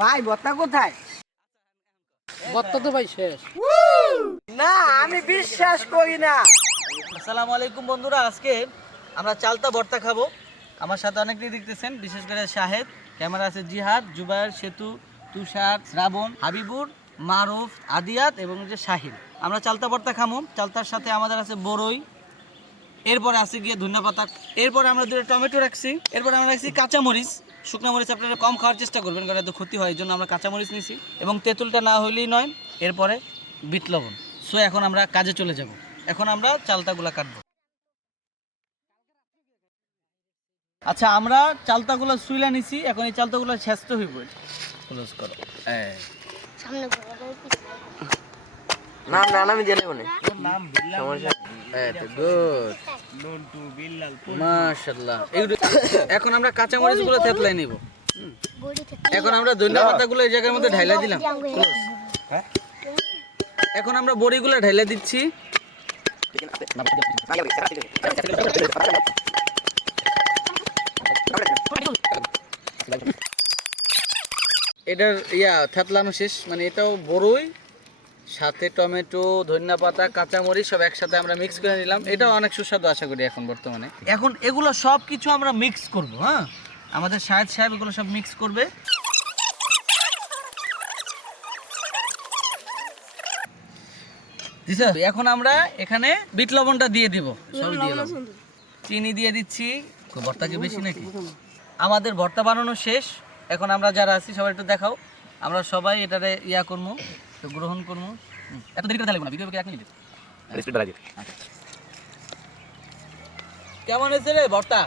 ভাই ভর্তা কোথায়? ভর্তা তো ভাই শেষ। না আমি বিশ্বাস করি না। আসসালামু আলাইকুম বন্ধুরা, আজকে আমরা চালতা ভর্তা খাবো। আমার সাথে অনেকেই দেখতেছেন, বিশেষ করে শাহেদ, ক্যামেরা আছে জিহাদ, জুবায়ের, সেতু, তুষার, শ্রাবণ, হাবিবুর, মারুফ, আদিয়াত এবং যে শাহিন। আমরা চালতা ভর্তা খামো। চালতার সাথে আমাদের আছে বড়ই, এরপরে আছে গিয়ে ধন্যপাতা, এরপরে আমরা দুটো টমেটো রাখছি, এরপরে আমরা রাখছি কাঁচামরিচ। শুকনো মরিচ আপনারা কম খাওয়ার চেষ্টা করবেন, কারণ এত ক্ষতি হয়, এই জন্য আমরা কাঁচামরিচ নিছি, এবং তেঁতুলটা না হইলেই নয়। এরপরে বিট লবণ। সো এখন আমরা কাজে চলে যাব। এখন আমরা চালতাগুলা কাটবো। আচ্ছা, আমরা চালতাগুলো শুইলা নিছি, এখন এই চালতাগুলো ছেঁচতে হইব। ক্লোজ করো। সামনে না না আমি জেনে মনে নাম বিল্লাল। সমস্যা গুড নন্টু বিল্লাল মাশাআল্লাহ। এখন আমরা কাঁচামরিচগুলো থেতলাই নিব। এখন আমরা ধন্যপাতাগুলো এই জায়গার মধ্যে ঢাইলা দিলাম। হ্যাঁ, এখন আমরা বড়িগুলো ঢাইলা দিচ্ছি। এটার থেতলানো শেষ, মানে এটাও বড়ই, সাথে টমেটো, ধনিয়াপাতা, কাঁচামরিচ সব একসাথে আমরা মিক্স করে নিলাম। এটাও অনেক সুস্বাদু আশা করি এখন বর্তমানে। এখন এগুলো সব কিছু আমরা মিক্স করব। হ্যাঁ, আমাদের শাহেদ সাহেব এগুলো সব মিক্স করবে। এখন আমরা এখানে বিট লবণটা দিয়ে দিব, সব দিয়ে দেব। চিনি দিয়ে দিচ্ছি। ভর্তা কি বেশি নাকি? আমাদের ভর্তা বানানো শেষ। এখন আমরা যারা আছি সবাই একটু দেখাও। আমরা সবাই এটারে করবো, তো গ্রহণ করবো। এত দেরি করে থাকবো না, ভিডিও 1 মিনিট। কেমন হয়েছে রে ভর্তা?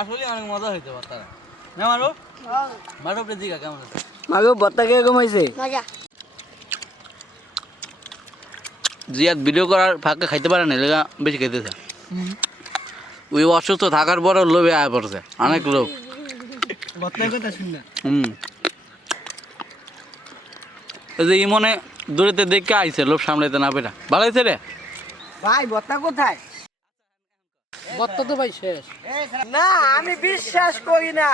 আসলে অনেক মজা হয়েছে ভর্তাটা। না মারো মারো প্রেজিকা, কেমন হয়েছে? মাগো ভর্তা কিরকম হয়েছে? মজা। জিয়াদ ভিডিও করার ফাঁকে খাইতে পারে না, লেগা বেশি খাইতেছে। ওই অসুস্থ থাকার পরে লোভে আয় পড়ছে, অনেক লোভ। ভর্তার কথা শুন না। ওই যে ইমনে দূরেতে দেখে আইছে, লোভ সামলাইতে না পেরা। ভালো হয়েছে রে ভাই ভর্তা কোথায়? ভর্তা তো ভাই শেষ। না আমি বিশ্বাস করি না।